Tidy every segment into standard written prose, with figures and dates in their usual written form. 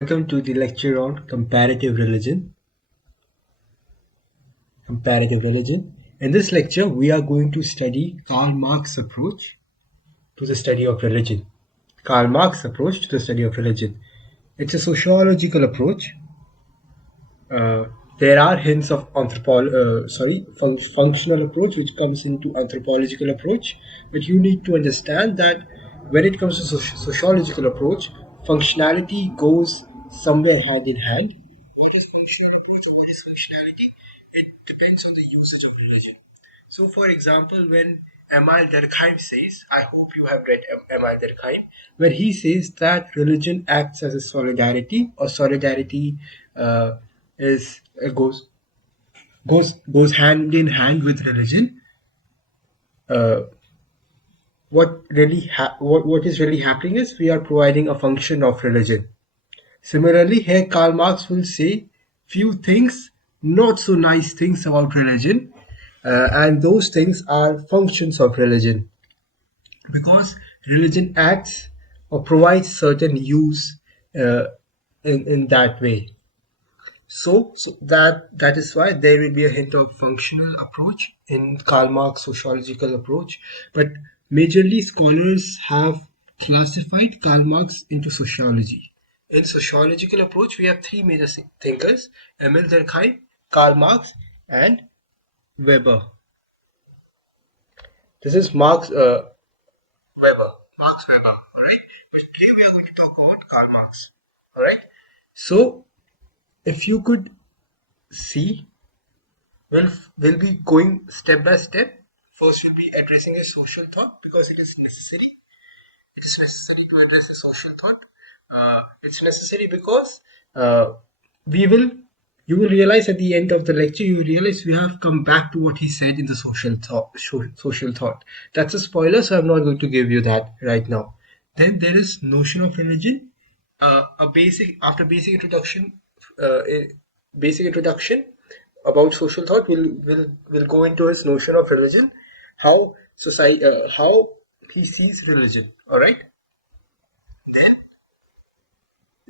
Welcome to the lecture on comparative religion. Comparative religion. In this lecture, we are going to study Karl Marx's approach to the study of religion. Karl Marx's approach to the study of religion. It's a sociological approach. Uh, there are hints of functional approach, which comes into anthropological approach. But you need to understand that when it comes to sociological approach, functionality goes somewhere hand in hand. What is functional approach? What is functionality? It depends on the usage of religion. So, for example, when Emile Durkheim says, I hope you have read Emile Durkheim, when he says that religion acts as a solidarity, or solidarity uh, is goes hand in hand with religion. Uh, what is really happening is we are providing a function of religion. Similarly, here Karl Marx will say few things, not so nice things about religion, and those things are functions of religion because religion acts or provides certain use uh, in that way. So that is why there will be a hint of functional approach in Karl Marx sociological approach, but majorly scholars have classified Karl Marx into sociology. In sociological approach, we have three major thinkers: Emile Durkheim, Karl Marx, and Weber. This is Marx Weber. All right, but today we are going to talk about Karl Marx. All right. So if you could see, we'll be going step by step. First, we'll be addressing a social thought because it is necessary. It is necessary to address a social thought. It's necessary because uh, we will. You will realize at the end of the lecture, you will realize we have come back to what he said in the social thought. Social thought. That's a spoiler, so I'm not going to give you that right now. Then there is notion of religion. A basic after basic introduction about social thought. We'll go into his notion of religion, how society, how he sees religion. All right.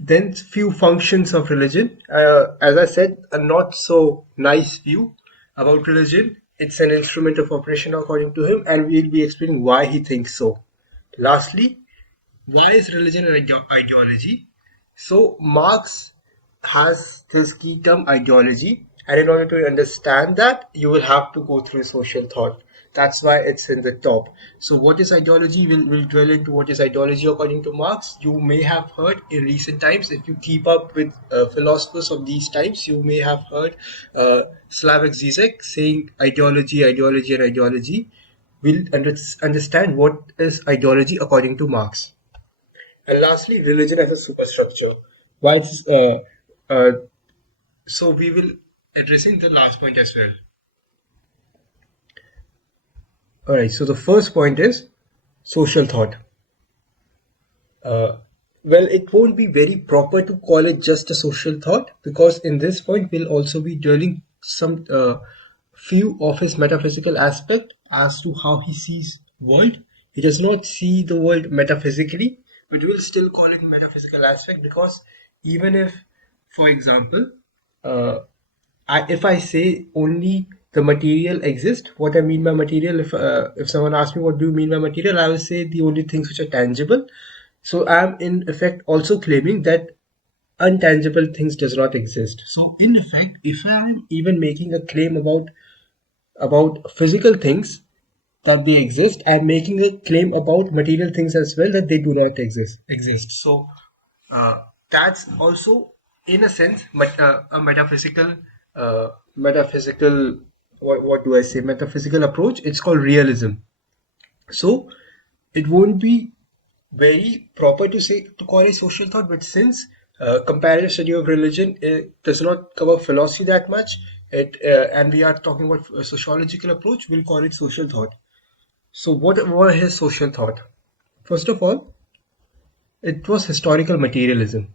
Then few functions of religion. As I said, a not so nice view about religion. It's an instrument of oppression according to him, and we'll be explaining why he thinks so. Lastly, why is religion an ideology? So Marx has this key term ideology, and in order to understand that, you will have to go through social thought. That's why it's in the top. So what is ideology? We'll dwell into what is ideology according to Marx. You may have heard in recent times, if you keep up with philosophers of these times, you may have heard Slavoj Zizek saying ideology, ideology, and ideology. We'll understand what is ideology according to Marx. And lastly, religion as a superstructure. Why it's, uh, so we will addressing the last point as well. All right. So the first point is social thought. Uh, well, it won't be very proper to call it just a social thought because in this point we'll also be dwelling some few of his metaphysical aspect as to how he sees world. He does not see the world metaphysically, but we'll still call it metaphysical aspect because even if, for example, uh, if I say only the material exists, what I mean by material, if someone asks me what do you mean by material, I will say the only things which are tangible. So I'm in effect also claiming that untangible things does not exist. So in effect, if I'm even making a claim about physical things that they exist, I'm making a claim about material things as well that they do not exist. So uh, that's also in a sense a metaphysical what do I say metaphysical approach. It's called realism. So it won't be very proper to call it social thought, but since comparative study of religion does not cover philosophy that much, and we are talking about a sociological approach, we'll call it social thought. So what were his social thought? First of all, it was historical materialism.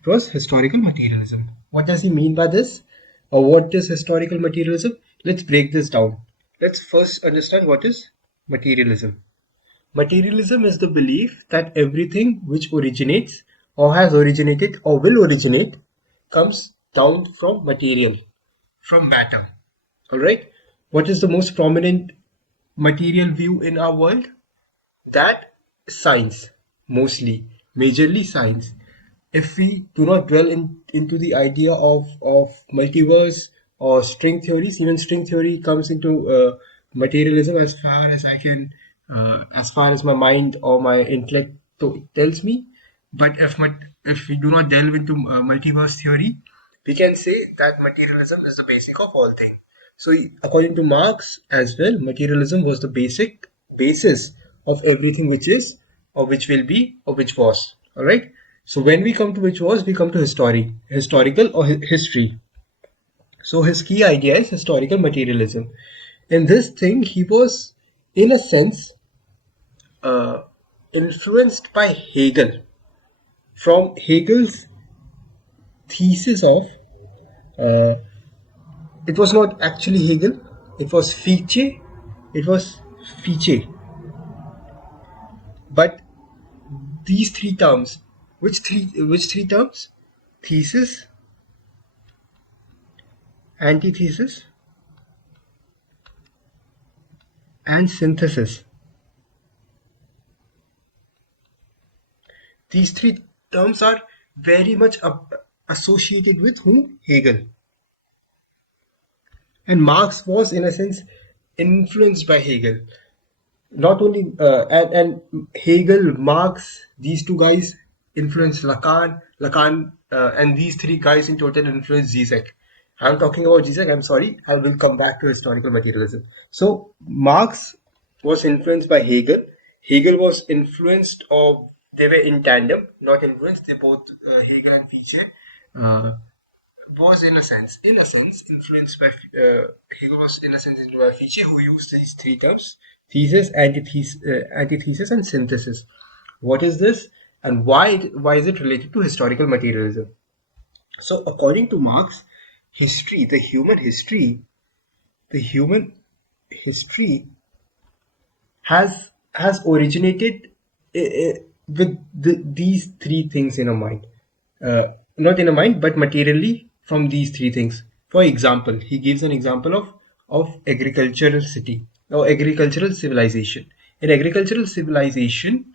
It was historical materialism. What does he mean by this? Or what is historical materialism? Let's break this down. Let's first understand what is materialism. Materialism is the belief that everything which originates or has originated or will originate comes down from material, from matter. All right. What is the most prominent material view in our world? That science, mostly, majorly science. If we do not dwell into the idea of multiverse or string theories, even string theory comes into materialism as far as I can, as far as my mind or my intellect tells me. But if we do not delve into multiverse theory, we can say that materialism is the basic of all things. So, according to Marx as well, materialism was the basic basis of everything which is, or which will be, or which was. All right. So, when we come to which was, we come to historical or history. So, his key idea is historical materialism. In this thing, he was, in a sense, uh, influenced by Hegel. From Hegel's thesis of, uh, it was not actually Hegel, it was Fichte, it was Fichte. But these three terms, which three terms? Thesis, antithesis, and synthesis. These three terms are very much associated with whom? Hegel. And Marx was, in a sense, influenced by Hegel. Not only and Hegel, Marx, these two guys influenced Lacan. Lacan and these three guys in total influenced Zizek. I'm talking about Zizek. I'm sorry. I will come back to historical materialism. So Marx was influenced by Hegel. Hegel was influenced, or they were in tandem, not influenced. They both Hegel and Fichte. Uh, was in a sense influenced by Hegel was in a sense influenced by Fichte, who used these three terms: thesis, antithesis, and synthesis. What is this, and why is it related to historical materialism? So, according to Marx, history, the human history has originated with these three things in a mind, not in a mind, but materially from these three things. For example, he gives an example of agricultural city or agricultural civilization. In agricultural civilization,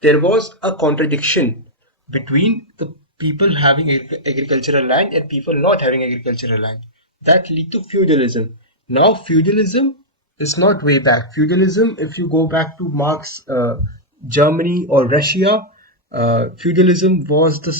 there was a contradiction between the people having agricultural land and people not having agricultural land. That lead to feudalism. Now, feudalism is not way back. Feudalism, if you go back to Marx, Germany or Russia, feudalism was the